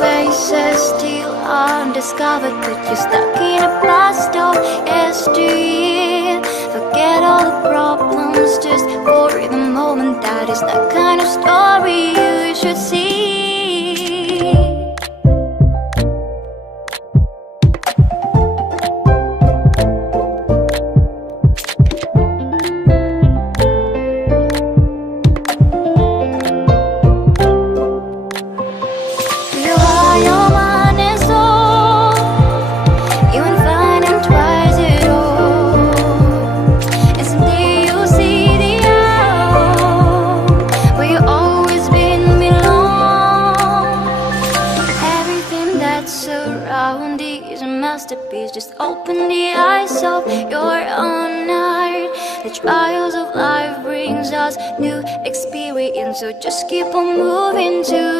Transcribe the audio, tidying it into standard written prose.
faces still undiscovered, but you're stuck in a blast of yesteryear. Forget all the problems just for the moment. That is the kind of story you should see. Is a masterpiece. Just open the eyes of your own heart. The trials of life brings us new experience, so just keep on moving to